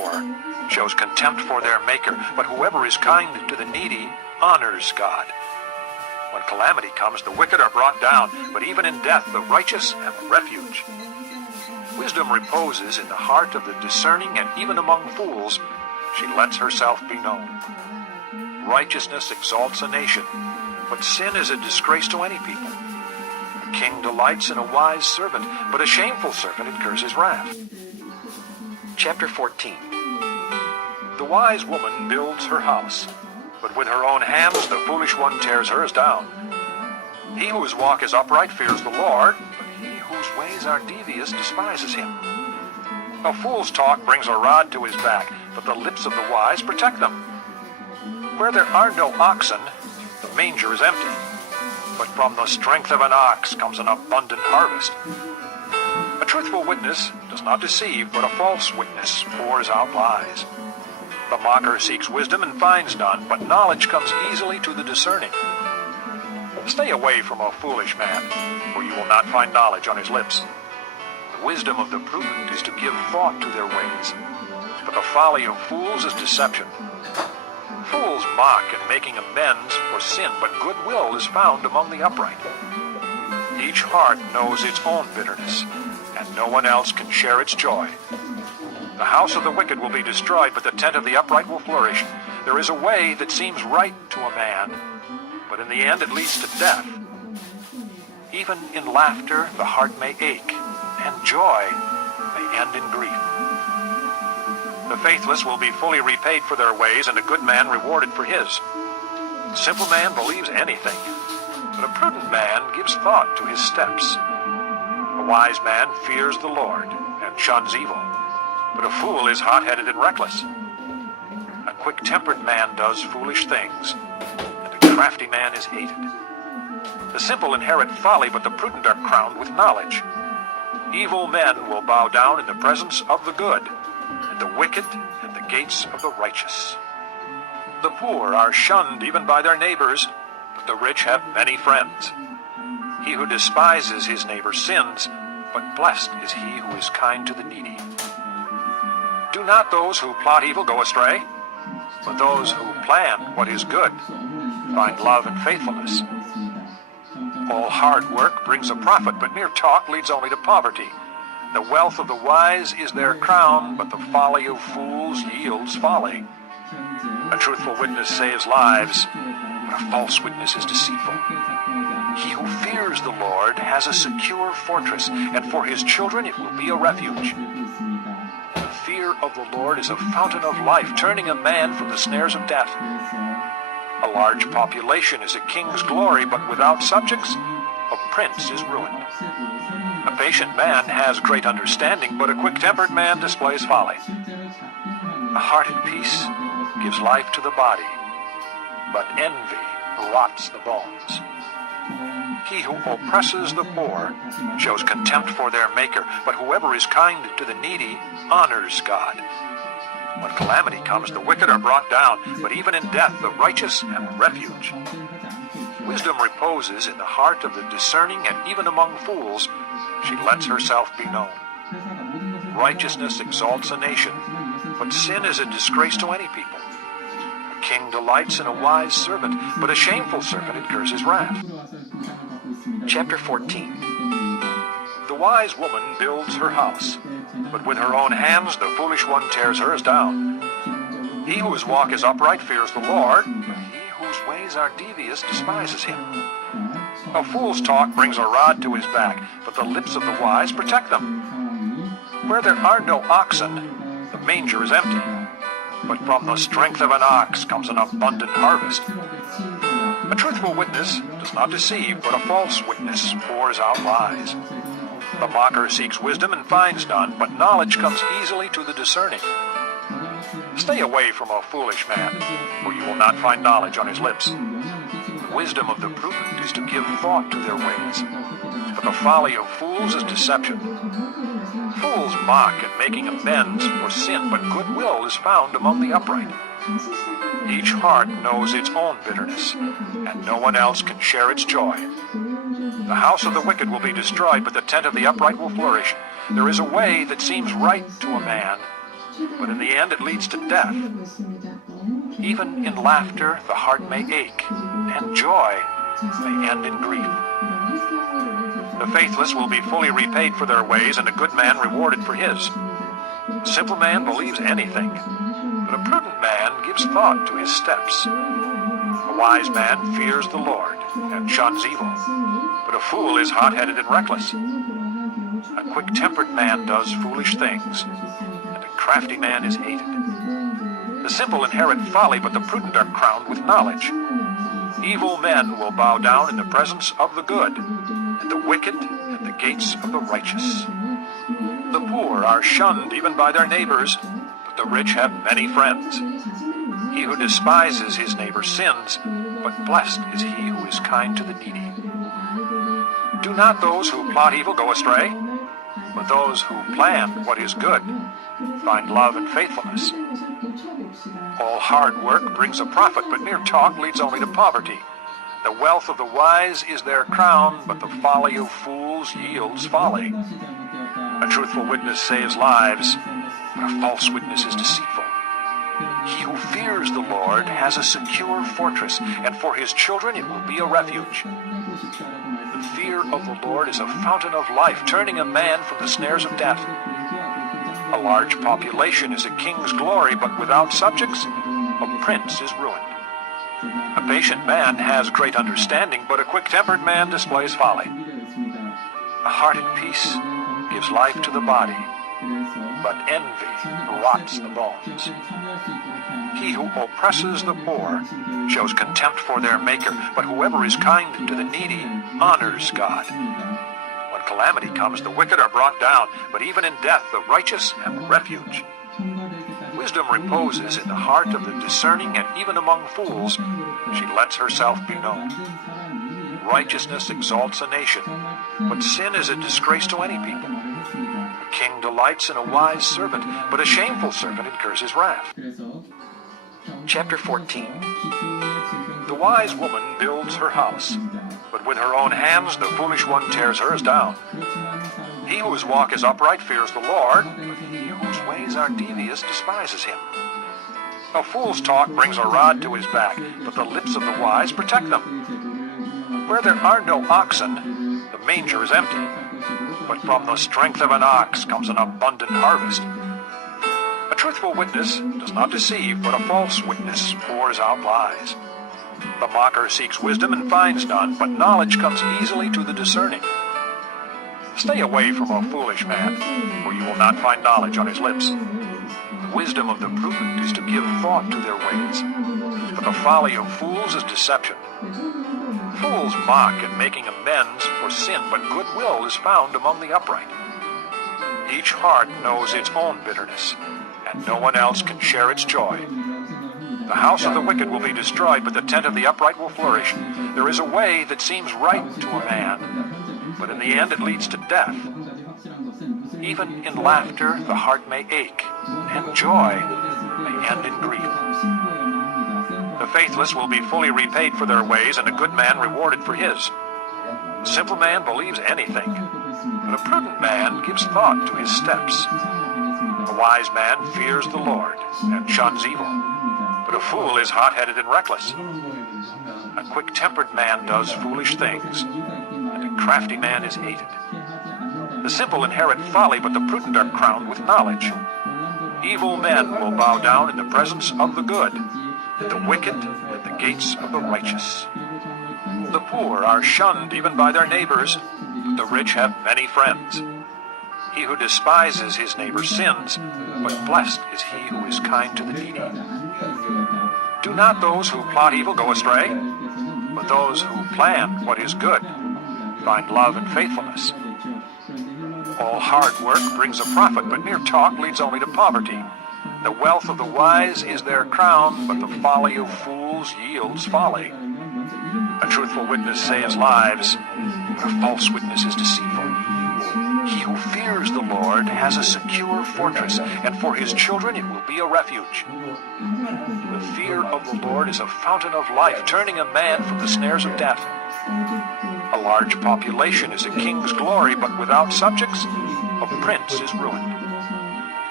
poor shows contempt for their Maker, but whoever is kind to the needy honors God. When calamity comes, the wicked are brought down, but even in death the righteous have a refuge. Wisdom reposes in the heart of the discerning, and even among fools she lets herself be known. Righteousness exalts a nation, but sin is a disgrace to any people. The king delights in a wise servant, but a shameful servant incurs his wrath. Chapter 14. The wise woman builds her house, but with her own hands the foolish one tears hers down. He whose walk is upright fears the Lord, but he whose ways are devious despises him. A fool's talk brings a rod to his back, but the lips of the wise protect them. Where there are no oxen, the manger is empty, but from the strength of an ox comes an abundant harvest. A truthful witness does not deceive, but a false witness pours out lies. The mocker seeks wisdom and finds none, but knowledge comes easily to the discerning. Stay away from a foolish man, for you will not find knowledge on his lips. The wisdom of the prudent is to give thought to their ways, but the folly of fools is deception. Fools mock at making amends for sin, but goodwill is found among the upright. Each heart knows its own bitterness, and no one else can share its joy. The house of the wicked will be destroyed, but the tent of the upright will flourish. There is a way that seems right to a man, but in the end it leads to death. Even in laughter the heart may ache, and joy may end in grief. The faithless will be fully repaid for their ways, and a good man rewarded for his. A simple man believes anything, but a prudent man gives thought to his steps. A wise man fears the Lord and shuns evil, but a fool is hot-headed and reckless. A quick-tempered man does foolish things, and a crafty man is hated. The simple inherit folly, but the prudent are crowned with knowledge. Evil men will bow down in the presence of the good, and the wicked at the gates of the righteous. The poor are shunned even by their neighbors, but the rich have many friends. He who despises his neighbor sins, but blessed is he who is kind to the needy. Do not those who plot evil go astray, but those who plan what is good find love and faithfulness. All hard work brings a profit, but mere talk leads only to poverty. The wealth of the wise is their crown, but the folly of fools yields folly. A truthful witness saves lives, but a false witness is deceitful. He who fears the Lord has a secure fortress, and for his children it will be a refuge. The fear of the Lord is a fountain of life, turning a man from the snares of death. A large population is a king's glory, but without subjects, a prince is ruined. A patient man has great understanding, but a quick-tempered man displays folly. A heart at peace gives life to the body, but envy rots the bones. He who oppresses the poor shows contempt for their Maker, but whoever is kind to the needy honors God. When calamity comes, the wicked are brought down, but even in death the righteous have a refuge. Wisdom reposes in the heart of the discerning, and even among fools she lets herself be known. Righteousness exalts a nation, but sin is a disgrace to any people. A king delights in a wise servant, but a shameful servant incurs his wrath. Chapter 14. The wise woman builds her house, but with her own hands the foolish one tears hers down. He whose walk is upright fears the Lord, but he whose ways are devious despises him. A fool's talk brings a rod to his back, but the lips of the wise protect them. Where there are no oxen, the manger is empty, but from the strength of an ox comes an abundant harvest. A truthful witness does not deceive, but a false witness pours out lies. The mocker seeks wisdom and finds none, but knowledge comes easily to the discerning. Stay away from a foolish man, for you will not find knowledge on his lips. The wisdom of the prudent is to give thought to their ways, but the folly of fools is deception. Fools mock at making amends for sin, but goodwill is found among the upright. Each heart knows its own bitterness, and no one else can share its joy. The house of the wicked will be destroyed, but the tent of the upright will flourish. There is a way that seems right to a man, but in the end it leads to death. Even in laughter the heart may ache, and joy may end in grief. The faithless will be fully repaid for their ways, and a good man rewarded for his. A simple man believes anything, but a prudent man gives thought to his steps. A wise man fears the Lord and shuns evil, but a fool is hot-headed and reckless. A quick-tempered man does foolish things, and a crafty man is hated. The simple inherit folly, but the prudent are crowned with knowledge. Evil men will bow down in the presence of the good, and the wicked at the gates of the righteous. The poor are shunned even by their neighbors, but the rich have many friends. He who despises his neighbor sins, but blessed is he who is kind to the needy. Do not those who plot evil go astray, but those who plan what is good find love and faithfulness. All hard work brings a profit, but mere talk leads only to poverty. The wealth of the wise is their crown, but the folly of fools yields folly. A truthful witness saves lives, but a false witness is deceitful. He who fears the Lord has a secure fortress, and for his children it will be a refuge. The fear of the Lord is a fountain of life, turning a man from the snares of death. A large population is a king's glory, but without subjects, a prince is ruined. A patient man has great understanding, but a quick-tempered man displays folly. A heart at peace gives life to the body, but envy rots the bones. He who oppresses the poor shows contempt for their Maker, but whoever is kind to the needy honors God. When calamity comes, the wicked are brought down, but even in death the righteous have refuge. Wisdom reposes in the heart of the discerning, and even among fools she lets herself be known. Righteousness exalts a nation, but sin is a disgrace to any people. A king delights in a wise servant, but a shameful servant incurs his wrath. Chapter 14. The wise woman builds her house, but with her own hands the foolish one tears hers down. He whose walk is upright fears the Lord, but he whose ways are devious despises him. A fool's talk brings a rod to his back, but the lips of the wise protect them. Where there are no oxen, the manger is empty, but from the strength of an ox comes an abundant harvest. A truthful witness does not deceive, but a false witness pours out lies. The mocker seeks wisdom and finds none, but knowledge comes easily to the discerning. Stay away from a foolish man, for you will not find knowledge on his lips. The wisdom of the prudent is to give thought to their ways, but the folly of fools is deception. Fools mock at making amends for sin, but goodwill is found among the upright. Each heart knows its own bitterness, and no one else can share its joy. The house of the wicked will be destroyed, but the tent of the upright will flourish. There is a way that seems right to a man, but in the end it leads to death. Even in laughter the heart may ache, and joy may end in grief. The faithless will be fully repaid for their ways, and a good man rewarded for his. A simple man believes anything, but a prudent man gives thought to his steps. A wise man fears the Lord and shuns evil, but a fool is hot-headed and reckless. A quick-tempered man does foolish things, and a crafty man is hated. The simple inherit folly, but the prudent are crowned with knowledge. Evil men will bow down in the presence of the good, and the wicked at the gates of the righteous. The poor are shunned even by their neighbors, but the rich have many friends. He who despises his neighbor sins, but blessed is he who is kind to the needy. Do not those who plot evil go astray, but those who plan what is good find love and faithfulness. All hard work brings a profit, but mere talk leads only to poverty. The wealth of the wise is their crown, but the folly of fools yields folly. A truthful witness saves lives, but a false witness is deceitful. He who fears the Lord has a secure fortress, and for his children it will be a refuge. The fear of the Lord is a fountain of life, turning a man from the snares of death. A large population is a king's glory, but without subjects, a prince is ruined. A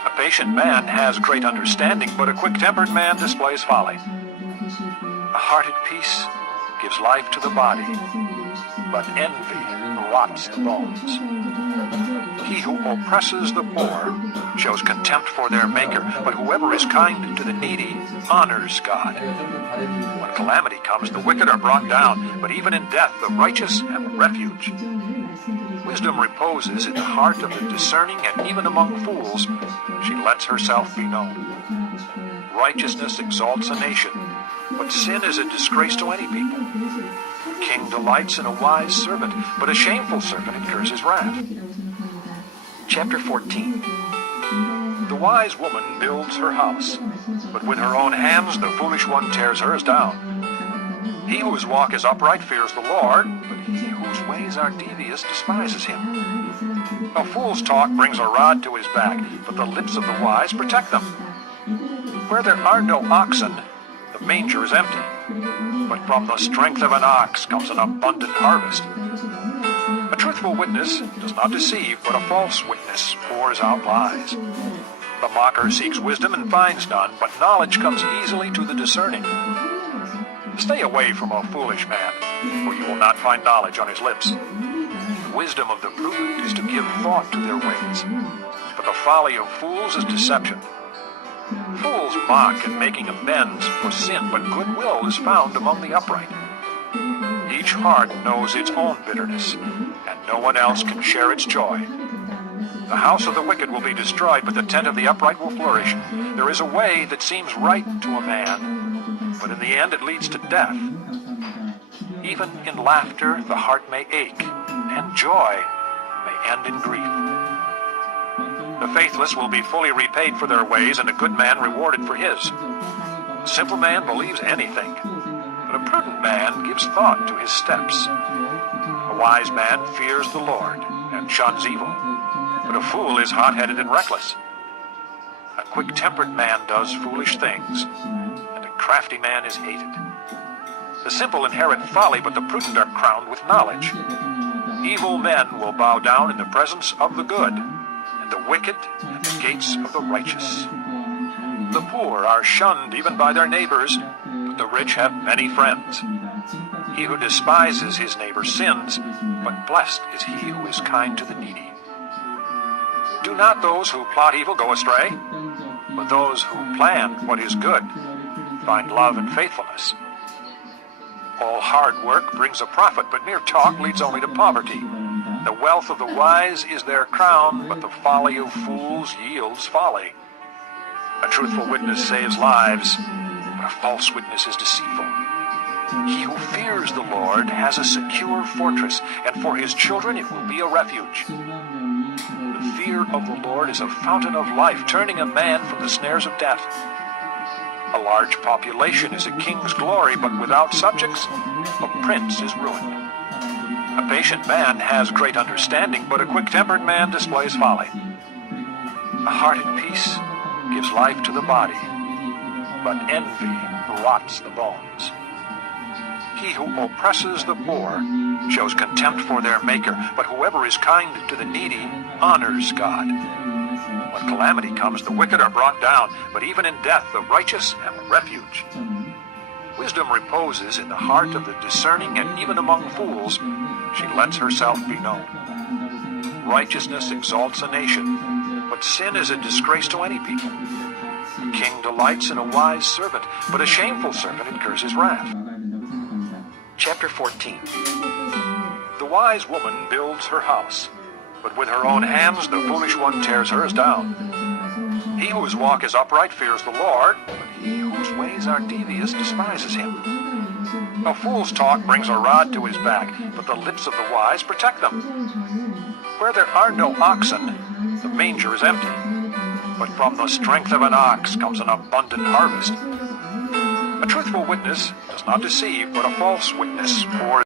A patient man has great understanding, but a quick-tempered man displays folly. A heart at peace gives life to the body, but envy rots the bones. He who oppresses the poor shows contempt for their Maker, but whoever is kind to the needy honors God. When calamity comes, the wicked are brought down, but even in death the righteous have a refuge. Wisdom reposes in the heart of the discerning, and even among fools she lets herself be known. Righteousness exalts a nation, but sin is a disgrace to any people. A king delights in a wise servant, but a shameful servant incurs his wrath. Chapter 14. The wise woman builds her house, but with her own hands the foolish one tears hers down. He whose walk is upright fears the Lord, but he whose ways are devious despises him. A fool's talk brings a rod to his back, but the lips of the wise protect them. Where there are no oxen, the manger is empty, but from the strength of an ox comes an abundant harvest. A truthful witness does not deceive, but a false witness pours out lies. The mocker seeks wisdom and finds none, but knowledge comes easily to the discerning. Stay away from a foolish man, for you will not find knowledge on his lips. The wisdom of the prudent is to give thought to their ways, but the folly of fools is deception. Fools mock at making amends for sin, but goodwill is found among the upright. Each heart knows its own bitterness, and no one else can share its joy. The house of the wicked will be destroyed, but the tent of the upright will flourish. There is a way that seems right to a man, but in the end it leads to death. Even in laughter the heart may ache, and joy may end in grief. The faithless will be fully repaid for their ways, and a good man rewarded for his. A simple man believes anything, but a prudent man gives thought to his steps. A wise man fears the Lord and shuns evil, but a fool is hot-headed and reckless. A quick-tempered man does foolish things, and a crafty man is hated. The simple inherit folly, but the prudent are crowned with knowledge. Evil men will bow down in the presence of the good, and the wicked at the gates of the righteous. The poor are shunned even by their neighbors, but the rich have many friends. He who despises his neighbor sins, but blessed is he who is kind to the needy. Do not those who plot evil go astray, but those who plan what is good find love and faithfulness. All hard work brings a profit, but mere talk leads only to poverty. The wealth of the wise is their crown, but the folly of fools yields folly. A truthful witness saves lives, but a false witness is deceitful. He who fears the Lord has a secure fortress, and for his children it will be a refuge. The fear of the Lord is a fountain of life, turning a man from the snares of death. A large population is a king's glory, but without subjects, a prince is ruined. A patient man has great understanding, but a quick-tempered man displays folly. A heart at peace gives life to the body, but envy rots the bones. He who oppresses the poor shows contempt for their Maker, but whoever is kind to the needy honors God. When calamity comes, the wicked are brought down, but even in death the righteous have a refuge. Wisdom reposes in the heart of the discerning, and even among fools she lets herself be known. Righteousness exalts a nation, but sin is a disgrace to any people. A king delights in a wise servant, but a shameful servant incurs his wrath. Chapter 14. The wise woman builds her house, but with her own hands the foolish one tears hers down. He whose walk is upright fears the Lord, but he whose ways are devious despises him. A fool's talk brings a rod to his back, but the lips of the wise protect them. Where there are no oxen, the manger is empty, but from the strength of an ox comes an abundant harvest. A truthful witness does not deceive, but a false witness pours